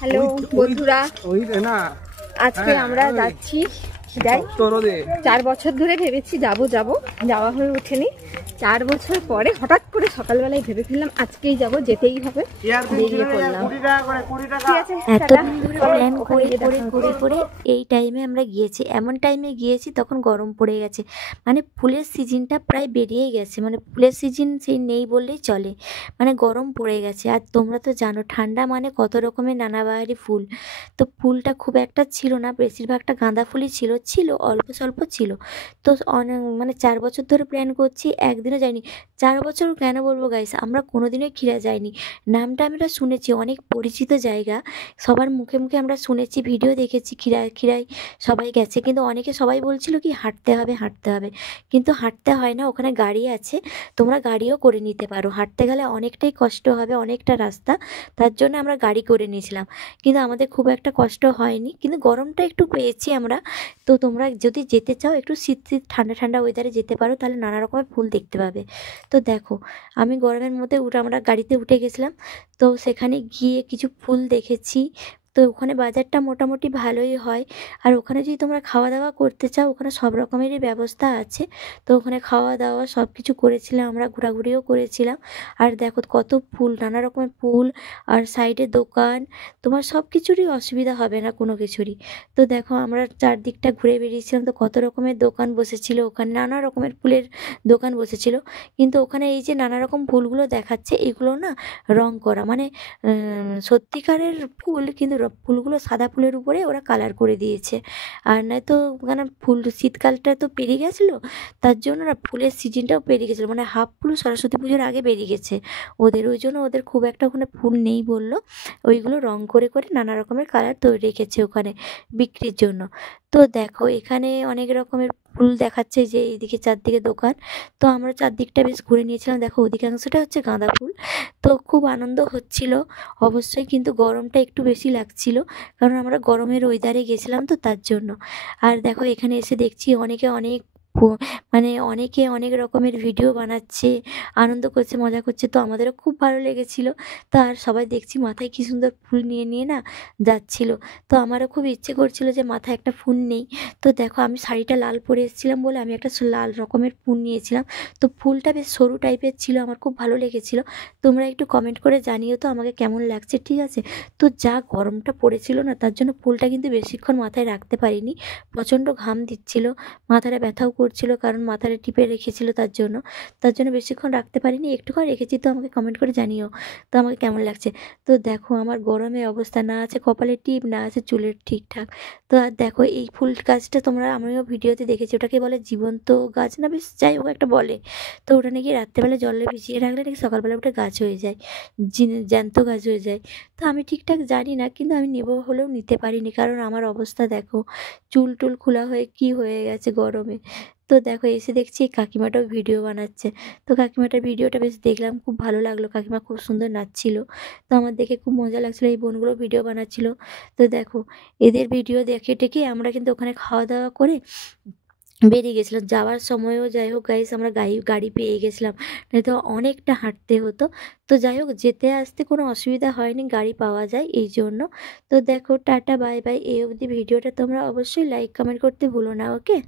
Hello বন্ধুরা, আজকে আমরা যাচ্ছি। 4 বছর ধরে ভেবেছি যাওয়া হয়ে ওঠেনি। 4 বছর পরে হঠাৎ করে সকালবেলায় ভেবে ফেললাম আজকেই যাব, যেতেই হবে। বেরিয়ে পড়লাম। এতদিন ধরে প্ল্যান করে এই টাইমে আমরা গিয়েছি। এমন টাইমে গিয়েছি তখন গরম পড়ে গেছে, মানে ফুলের সিজনটা প্রায় বেরিয়ে গেছে, মানে ফুলের সিজন সেই নেই বললেই চলে, মানে গরম পড়ে গেছে। আর তোমরা তো জানো ঠান্ডা মানে কত রকমের নানা বাহারি ফুল। তো ফুলটা খুব একটা ছিল না, বেশিরভাগটা গাঁদা ফুলই ছিল, অল্প স্বল্প ছিল। তো অনেক মানে 4 বছর ধরে প্ল্যান করছি, একদিনও যাইনি। 4 বছর কেন বলবো গাইস, আমরা কোনোদিনই খিরা যাইনি। নামটা আমরা শুনেছি, অনেক পরিচিত জায়গা, সবার মুখে মুখে আমরা শুনেছি, ভিডিও দেখেছি, খিরাই সবাই গেছে। কিন্তু সবাই বলছিল কি হাঁটতে হবে, কিন্তু হাঁটতে হয় না, ওখানে গাড়ি আছে, তোমরা গাড়িও করে নিতে পারো। হাঁটতে গেলে অনেকটাই কষ্ট হবে, অনেকটা রাস্তা, তার জন্য আমরা গাড়ি করে নিয়েছিলাম। কিন্তু আমাদের খুব একটা কষ্ট হয়নি, কিন্তু গরমটা একটু পেয়েছি আমরা। তো তোমরা যদি যেতে চাও একটু শীত ঠান্ডা ঠান্ডা ওয়েদারে যেতে পারো, তাহলে নানা রকমের ফুল দেখতে পাবে। তো দেখো, আমি গরমের মধ্যে আমরা গাড়িতে উঠে গেছিলাম। তো সেখানে গিয়ে কিছু ফুল দেখেছি। তো ওখানে বাজারটা মোটামুটি ভালোই হয়। আর ওখানে যদি তোমরা খাওয়া দাওয়া করতে চাও, ওখানে সব রকমেরই ব্যবস্থা আছে। তো ওখানে খাওয়া দাওয়া সব কিছু করেছিলাম, আমরা ঘোরাঘুরিও করেছিলাম। আর দেখো কত ফুল, নানা রকমের ফুল, আর সাইডে দোকান, তোমার সব কিছুরই অসুবিধা হবে না কোনো কিছুরই। তো দেখো আমরা চারদিকটা ঘুরে বেরিয়েছিলাম, তো কত রকমের দোকান বসেছিল, ওখানে নানা রকমের ফুলের দোকান বসেছিল। কিন্তু ওখানে এই যে নানা রকম ফুলগুলো দেখাচ্ছে, এগুলো না রং করা, মানে সত্যিকারের ফুল, কিন্তু ফুলগুলো সাদা ফুলের উপরে ওরা কালার করে দিয়েছে। আর নয়তো ওখানে ফুল শীতকালটা তো পেরিয়ে গেছিলো, তার জন্য না ফুলের সিজনটাও পেরিয়ে গেছিলো, মানে হাফ ফুল সরস্বতী পুজোর আগে বেরিয়ে গেছে ওদের, ওই জন্য ওদের খুব একটা ওখানে ফুল নেই বললো। ওইগুলো রং করে করে নানা রকমের কালার তৈরি রেখেছে ওখানে বিক্রির জন্য। তো দেখো এখানে অনেক রকমের ফুল দেখাচ্ছে, যে এইদিকে চারদিকে দোকান। তো আমরা চারদিকটা বেশ ঘুরে নিয়েছিলাম। দেখো অধিকাংশটা হচ্ছে গাঁদা ফুল। তো খুব আনন্দ হচ্ছিল অবশ্যই, কিন্তু গরমটা একটু বেশি লাগছিল, কারণ আমরা গরমের ওয়েদারে গেছিলাম তো তার জন্য। আর দেখো এখানে এসে দেখছি অনেকে অনেক রকমের ভিডিও বানাচ্ছে, আনন্দ করছে, মজা করছে। তো আমাদেরও খুব ভালো লেগেছিল। তো আর সবাই দেখছি মাথায় কি সুন্দর ফুল নিয়ে নিয়ে না যাচ্ছিল। তো আমারও খুব ইচ্ছে করছিল যে মাথায় একটা ফুল নেই। তো দেখো আমি শাড়িটা লাল পরে এসেছিলাম বলে আমি একটা লাল রকমের ফুল নিয়েছিলাম। তো ফুলটা বেশ সরু টাইপের ছিল, আমার খুব ভালো লেগেছিল। তোমরা একটু কমেন্ট করে জানিও তো আমাকে কেমন লাগছে, ঠিক আছে? তো যা গরমটা পড়েছিল না, তার জন্য ফুলটা কিন্তু বেশিক্ষণ মাথায় রাখতে পারিনি, প্রচণ্ড ঘাম দিচ্ছিল, মাথাটা ব্যথাও করছিল, কারণ মাথাটা টিপে রেখেছিল, তার জন্য বেশিক্ষণ রাখতে পারিনি, একটুক্ষণ রেখেছি। তো আমাকে কমেন্ট করে জানিও তো আমাকে কেমন লাগছে। তো দেখো আমার গরমে অবস্থা, না আছে কপালে টিপ, না আছে চুলের ঠিকঠাক। তো আর দেখো এই ফুল গাছটা আমিও ভিডিওতে দেখেছি, ওটাকে বলে জীবন্ত গাছ না, বেশ যাই হোক একটা বলে। তো ওটা নাকি রাত্রেবেলা জলে ভিজিয়ে রাখলে নাকি সকালবেলা ওটা গাছ হয়ে যায়, জ্যান্ত গাছ হয়ে যায়। তো আমি ঠিকঠাক জানি না, কিন্তু আমি নেবো হলেও নিতে পারিনি, কারণ আমার অবস্থা দেখো, চুল টুল খোলা হয়ে কি হয়ে গেছে গরমে। তো দেখো এসে দেখছি কাকিমাটাও ভিডিও বানাচ্ছে। তো কাকিমাটার ভিডিওটা বেশ দেখলাম, খুব ভালো লাগলো, কাকিমা খুব সুন্দর নাচছিল। তো আমার দেখে খুব মজা লাগছিলো, এই বোনগুলো ভিডিও বানাচ্ছিল। তো দেখো এদের ভিডিও দেখে টেকে আমরা কিন্তু ওখানে খাওয়া দাওয়া করে বেরিয়ে গেছিলাম। যাওয়ার সময়ও যাই হোক গাইস, আমরা গাড়ি পেয়ে গেছিলাম, নয়তো অনেকটা হাঁটতে হতো। তো যাই হোক যেতে আসতে কোনো অসুবিধা হয়নি, গাড়ি পাওয়া যায় এই জন্য। তো দেখো টাটা বাই বাই, এই অবধি ভিডিওটা তোমরা অবশ্যই লাইক কমেন্ট করতে ভুলো না, ওকে।